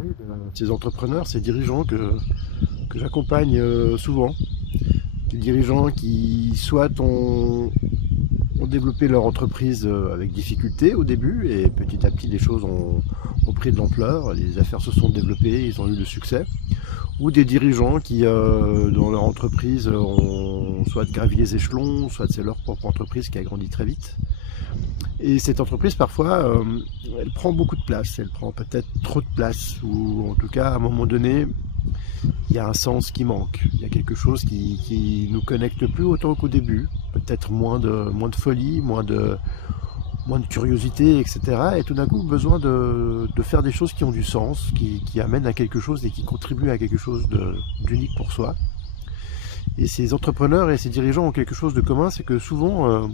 parler de ces entrepreneurs, ces dirigeants que j'accompagne souvent. Des dirigeants qui soit ont développé leur entreprise avec difficulté au début et petit à petit les choses ont pris de l'ampleur, les affaires se sont développées, ils ont eu le succès. Ou des dirigeants qui, dans leur entreprise, ont soit gravi les échelons, soit c'est leur propre entreprise qui a grandi très vite. Et cette entreprise, parfois, elle prend beaucoup de place, elle prend peut-être trop de place, ou en tout cas, à un moment donné, il y a un sens qui manque, il y a quelque chose qui nous connecte plus autant qu'au début, peut-être moins de folie, moins de curiosité, etc. Et tout d'un coup, besoin de faire des choses qui ont du sens, qui amènent à quelque chose et qui contribuent à quelque chose d'unique pour soi. Et ces entrepreneurs et ces dirigeants ont quelque chose de commun, c'est que souvent,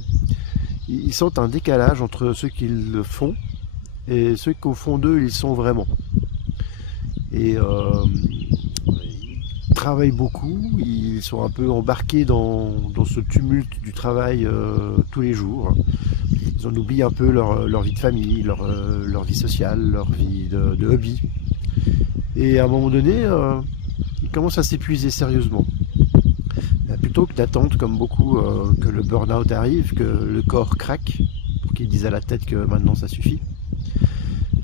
ils sentent un décalage entre ceux qu'ils font et ceux qu'au fond d'eux, ils sont vraiment. Et ils travaillent beaucoup, ils sont un peu embarqués dans ce tumulte du travail tous les jours. Ils en oublient un peu leur vie de famille, leur vie sociale, leur vie de hobby. Et à un moment donné, ils commencent à s'épuiser sérieusement. Plutôt que d'attendre, comme beaucoup, que le burn-out arrive, que le corps craque, pour qu'ils disent à la tête que maintenant ça suffit,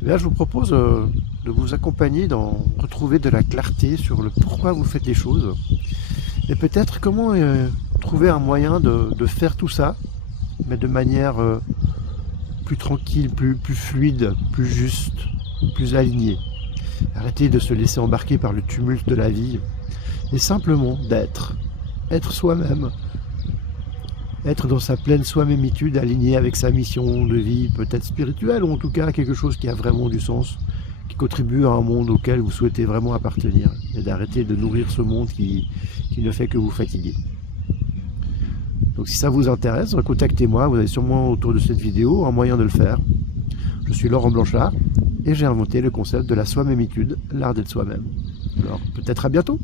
là je vous propose de vous accompagner dans retrouver de la clarté sur le pourquoi vous faites les choses, et peut-être comment trouver un moyen de faire tout ça, mais de manière plus tranquille, plus fluide, plus juste, plus alignée. Arrêtez de se laisser embarquer par le tumulte de la vie, et simplement être soi-même, être dans sa pleine soi-mémitude, aligné avec sa mission de vie, peut-être spirituelle, ou en tout cas quelque chose qui a vraiment du sens, qui contribue à un monde auquel vous souhaitez vraiment appartenir, et d'arrêter de nourrir ce monde qui ne fait que vous fatiguer. Donc si ça vous intéresse, contactez-moi, vous avez sûrement autour de cette vidéo un moyen de le faire. Je suis Laurent Blanchard, et j'ai inventé le concept de la soi-mémitude, l'art d'être soi-même. Alors peut-être à bientôt.